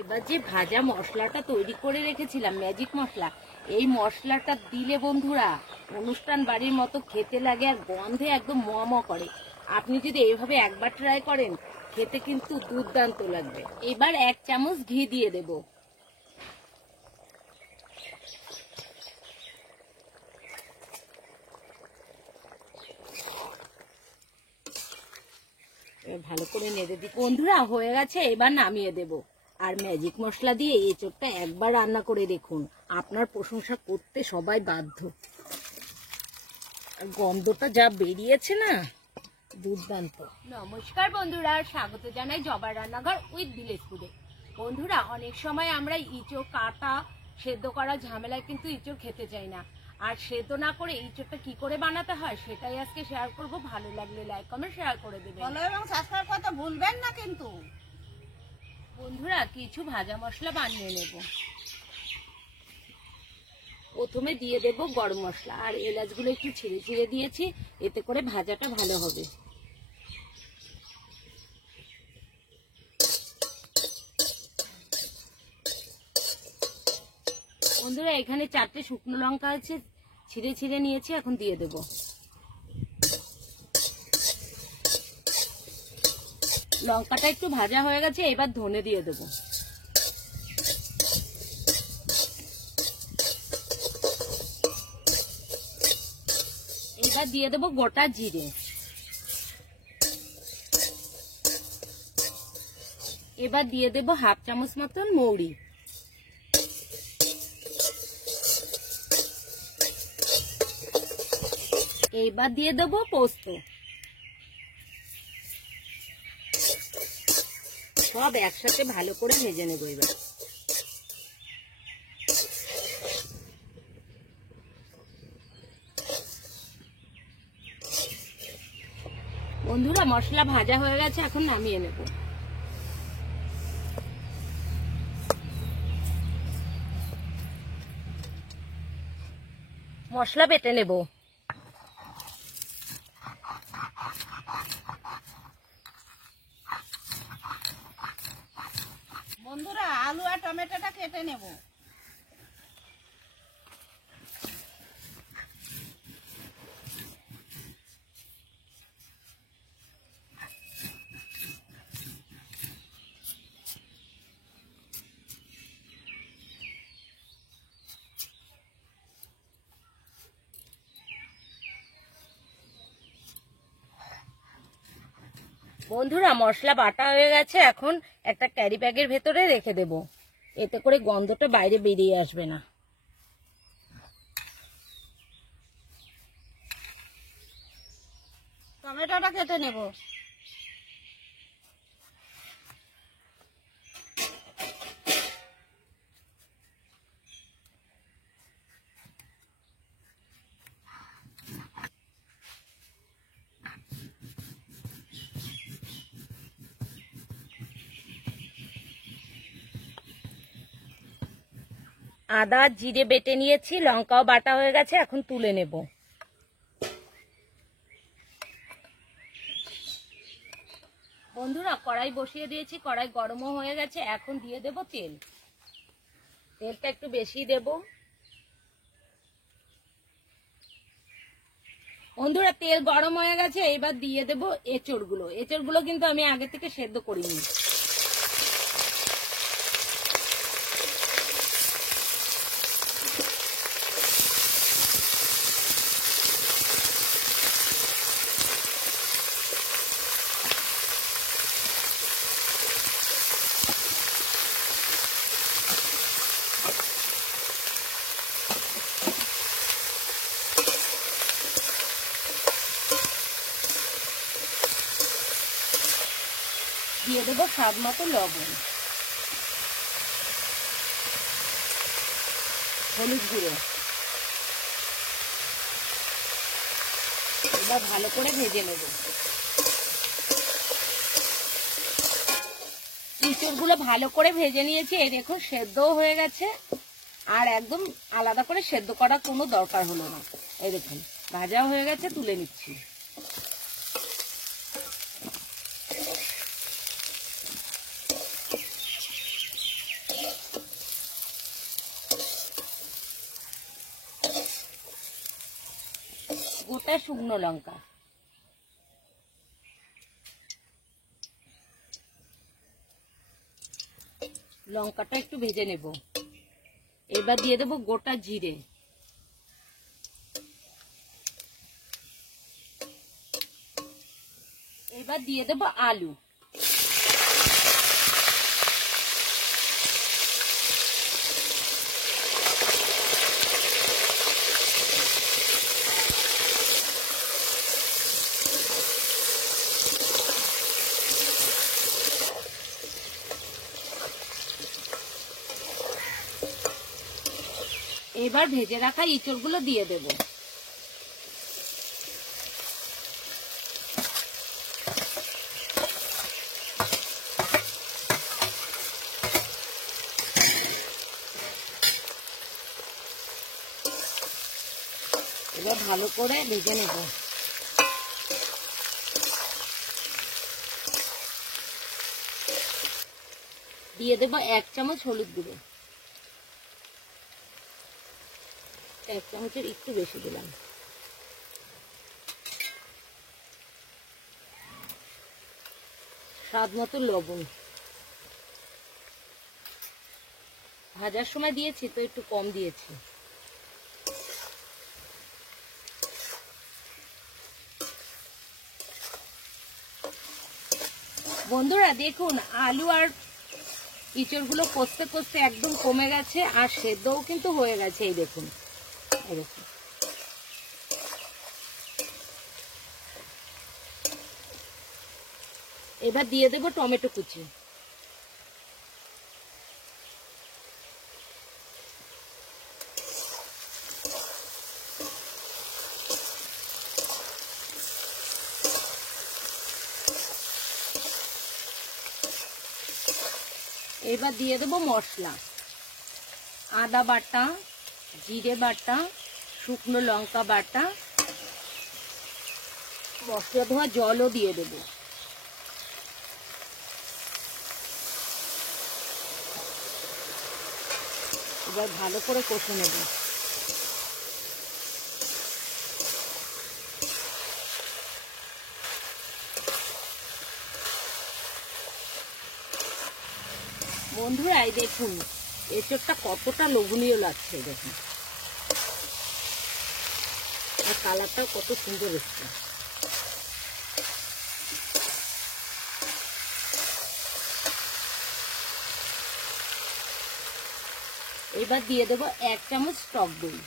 এবার যে ভাজা মশলাটা তৈরি করে রেখেছিলাম, ম্যাজিক মশলা, এই মশলাটা দিলে বন্ধুরা অনুষ্ঠান বাড়ির মতো খেতে লাগে আর গন্ধে একদম ম করে। আপনি যদি এইভাবে একবার ট্রাই করেন খেতে কিন্তু দুর্দান্ত লাগবে। এবার 1 চামচ ঘি দিয়ে দেব। ভালো করে নেড়ে দিই বন্ধুরা, হয়ে গেছে। এবার নামিয়ে দেব। আর ম্যাজিক মশলা দিয়ে এঁচোড়টা একবার রান্না করে দেখুন, আপনার প্রশংসা করতে সবাই বাধ্য। আর গন্ধটা যা বেরিয়েছে না, দুর্দান্ত। নমস্কার বন্ধুরা, স্বাগত জানাই জবার রান্নাঘর উইথ ভিলেজ ফুডে। বন্ধুরা, অনেক সময় আমরা ইঁচড় কাটা সেদ্ধ করা ঝামেলায় কিন্তু ইঁচড় খেতে চাই না। আর সেদ্ধ না করে ইঁচড়টা কি করে বানাতে হয় সেটাই আজকে শেয়ার করব। ভালো লাগলে লাইক কমেন্ট শেয়ার করে দেবেন এবং সাবস্ক্রাইব করতে ভুলবেন না কিন্তু। বন্ধুরা, কিছু ভাজা মশলা বানিয়ে নেব। প্রথমে দিয়ে দেব গরম মশলা, আর এলাচগুলো একটু ছিঁড়ে ছিঁড়ে দিয়েছি, এতে করে ভাজাটা ভালো হবে। বন্ধুরা, এখানে 4টে শুকনো লঙ্কা আছে, ছিঁড়ে ছিঁড়ে নিয়েছি, এখন দিয়ে দেব। লঙ্কাটা একটু ভাজা হয়ে গেছে, এবার ধনে দিয়ে দেব। এবার দিয়ে দেব গোটা জিরে। এবার দিয়ে দেব 1/2 চামচ মতন মৌরি। এবার দিয়ে দেব পোস্ত। সব একসাথে ভালো করে ভেজে নেব। এবার বন্ধুরা, মশলা ভাজা হয়ে গেছে, এখন নামিয়ে নেব। মশলা বেটে নেব। বন্ধুরা, আলু আর টমেটোটা কেটে নেব। বন্ধুরা, মশলা বাটা হয়ে গেছে, এখন একটা ক্যারি ব্যাগের ভেতরে রেখে দেব, এতে করে গন্ধটা বাইরে বেরিয়ে আসবে না। টমেটোটা কেটে নেব। আদা জিরে বেটে নিয়েছি, লঙ্কাও বাটা হয়ে গেছে, এখন তুলে নেব। বন্ধুরা, কড়াই বসিয়ে দিয়েছি, কড়াই গরমও হয়ে গেছে, এখন দিয়ে দেব তেল। তেলটা একটু বেশি দেব। বন্ধুরা, তেল গরম হয়ে গেছে, এবার দিয়ে দেব এঁচড়গুলো। এঁচড়গুলো কিন্তু আমি আগে থেকে সেদ্ধ করিনি। দিয়ে দেবো স্বাদ মতো লবণ, হলুদ গুঁড়ো। এবার ভালো করে ভেজে নেব। ইঁচড়গুলো ভালো করে ভেজে নিয়েছি, এই দেখুন সেদ্ধও হয়ে গেছে, আর একদম আলাদা করে সেদ্ধ করার কোনো দরকার হলো না। এই দেখুন ভাজাও হয়ে গেছে, তুলে নিচ্ছি। একটা শুকনো লঙ্কা, লঙ্কাটা একটু ভেজে নেব। এবার দিয়ে দেবো গোটা জিরে, এবার দিয়ে দেবো আলু, এবার ভেজে রাখা ইঁচড়গুলো দিয়ে দেব। এবার ভালো করে ভেজে নেব। দিয়ে দেব 1 চামচ হলুদ গুঁড়ো, 1 চামচের একটু বেশি দিলাম। স্বাদ মতো লবণ, ভাজার সময় দিয়েছি তো একটু কম দিয়েছি। বন্ধুরা দেখুন আলু আর ইঁচড়গুলো কষতে কষতে একদম কমে গেছে, আর সেদ্ধও কিন্তু হয়ে গেছে। এই দেখুন, এই দেখুন। এবার দিয়ে দেব টমেটো কুচি, এবার দিয়ে দেব মশলা, আদা বাটা, জিরে বাটা, শুকনো লঙ্কা বাটা, মশলা ধোয়া জলও দিয়ে দেব। এবার ভালো করে কষে নেব। বন্ধুরা এই দেখুন এঁচড়টা কতটা লোভনীয় লাগছে, দেখুন, আর কালারটাও কত সুন্দর এসছে। এবার দিয়ে দেব 1 চামচ টক দই।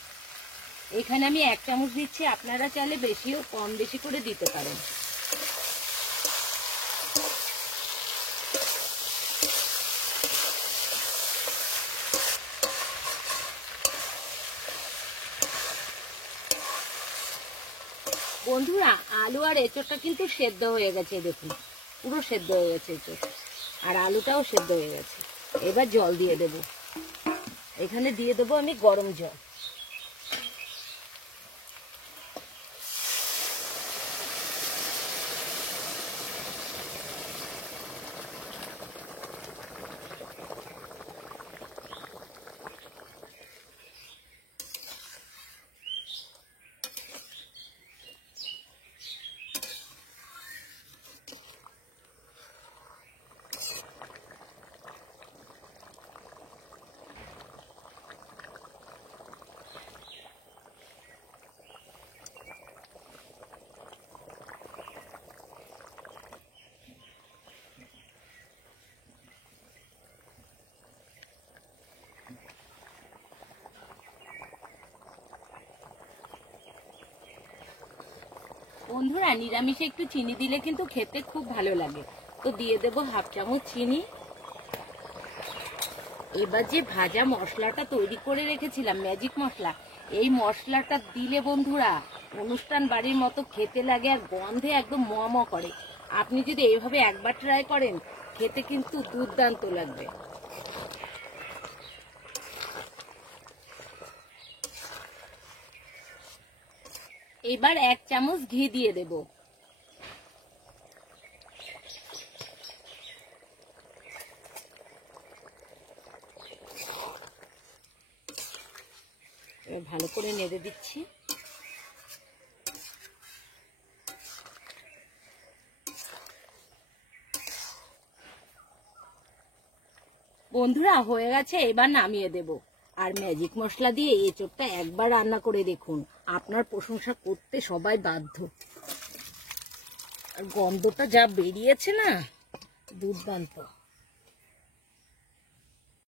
এখানে আমি 1 চামচ দিচ্ছি, আপনারা চাইলে বেশিও কম বেশি করে দিতে পারেন। বন্ধুরা আলু আর এঁচড়টা কিন্তু সেদ্ধ হয়ে গেছে, দেখুন পুরো সেদ্ধ হয়ে গেছে এঁচড়, আর আলুটাও সেদ্ধ হয়ে গেছে। এবার জল দিয়ে দেব। এখানে দিয়ে দেবো আমি গরম জল। বন্ধুরা নিরামিষে একটু চিনি দিলে কিন্তু খেতে খুব ভালো লাগে, তো দিয়ে দেব 1/2 চামচ চিনি। এবার যে ভাজা মশলাটা তৈরি করে রেখেছিলাম, ম্যাজিক মশলা, এই মশলাটা দিলে বন্ধুরা অনুষ্ঠান বাড়ির মতো খেতে লাগে, আর গন্ধে একদম ম করে। আপনি যদি এইভাবে একবার ট্রাই করেন, খেতে কিন্তু দুর্দান্ত লাগবে। এবার 1 চামচ ঘি দিয়ে দেব। এবার ভালো করে নেড়ে দিচ্ছি। বন্ধুরা হয়ে গেছে, এবার নামিয়ে দেব। আর ম্যাজিক মশলা দিয়ে এঁচোড়টা একবার রান্না করে দেখুন, আপনার প্রশংসা করতে সবাই বাধ্য। আর গন্ধটা যা বেরিয়েছে না, দুর্দান্ত।